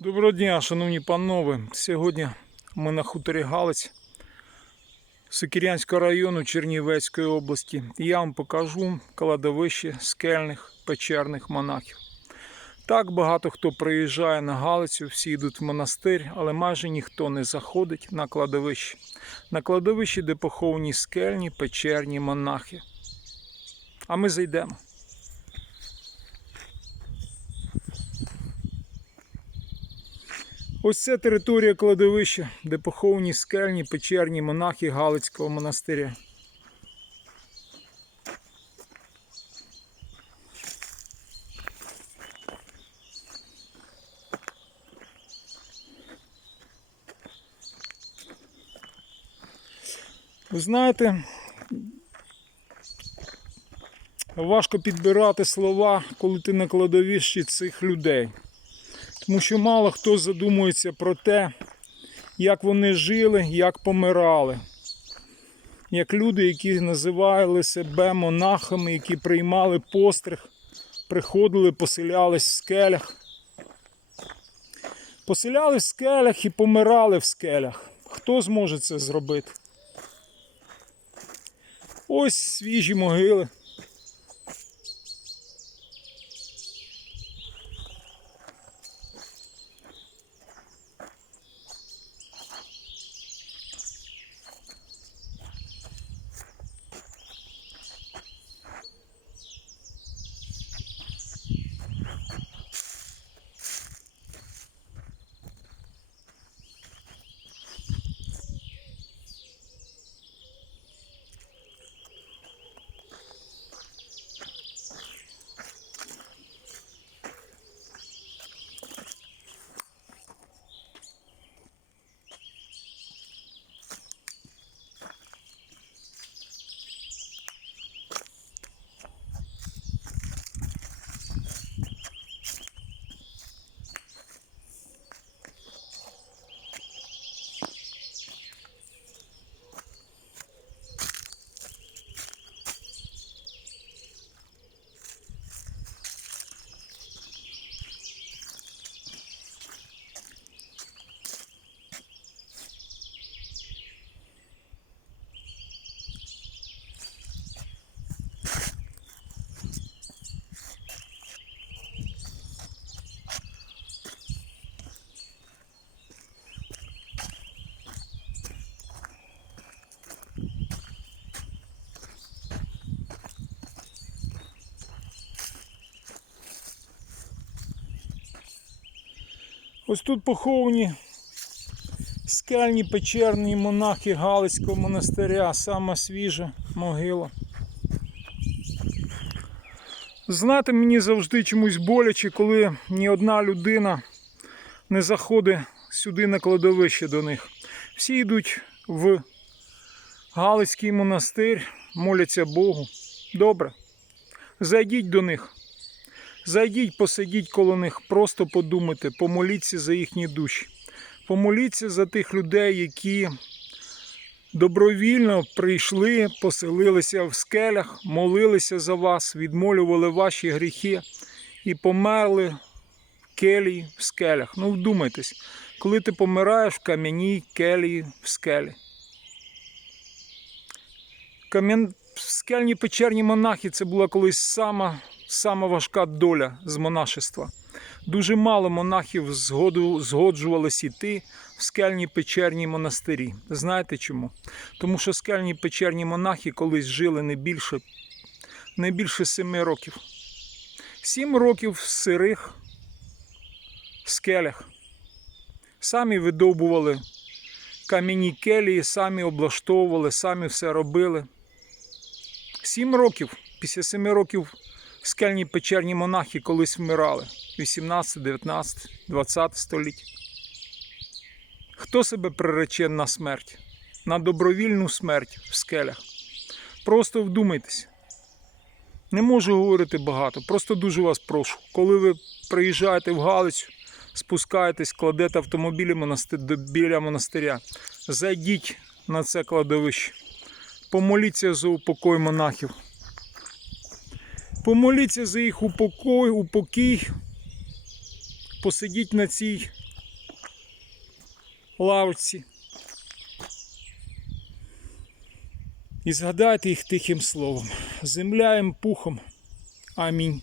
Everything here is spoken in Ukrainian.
Доброго дня, шановні панове. Сьогодні ми на хуторі Галиць Сокирянського району Чернівецької області. І я вам покажу кладовище скельних печерних монахів. Так багато хто приїжджає на Галицю, всі йдуть в монастир, але майже ніхто не заходить на кладовище. На кладовище, де поховані скельні печерні монахи. А ми зайдемо. Ось це територія кладовища, де поховані скельні печерні монахи Галицького монастиря. Ви знаєте, важко підбирати слова, коли ти на кладовищі цих людей. Тому що мало хто задумується про те, як вони жили, як помирали. Як люди, які називали себе монахами, які приймали постриг, приходили, поселялись в скелях. Поселялись в скелях і помирали в скелях. Хто зможе це зробити? Ось свіжі могили. Ось тут поховані скельні печерні монахи Галицького монастиря, сама свіжа могила. Знаєте, мені завжди чомусь боляче, коли ні одна людина не заходить сюди на кладовище до них. Всі йдуть в Галицький монастир, моляться Богу. Добре. Зайдіть до них. Зайдіть, посидіть коло них, просто подумайте, помоліться за їхні душі. Помоліться за тих людей, які добровільно прийшли, поселилися в скелях, молилися за вас, відмолювали ваші гріхи і померли в келії в скелях. Ну, вдумайтесь, коли ти помираєш в кам'яній келії в скелі. Кам'ян... Скельні печерні монахи це була колись сама сама важка доля з монашества. Дуже мало монахів згоду, згоджувалися йти в скельні печерні монастирі. Знаєте чому? Тому що скельні печерні монахи колись жили не більше, не більше семи років. Сім років в сирих скелях. Самі видовбували кам'яні келії, самі облаштовували, самі все робили. Сім років, після семи років скельні печерні монахи колись вмирали 18, 19, 20 століття. Хто себе прирече на смерть? На добровільну смерть в скелях? Просто вдумайтесь. Не можу говорити багато, просто дуже вас прошу. Коли ви приїжджаєте в Галицю, спускаєтесь, кладете автомобілі біля монастиря, зайдіть на це кладовище, помоліться за упокой монахів. Помоліться за їх упокой, упокій. Посидіть на цій лавці. І згадайте їх тихим словом. Земля їм пухом. Амінь.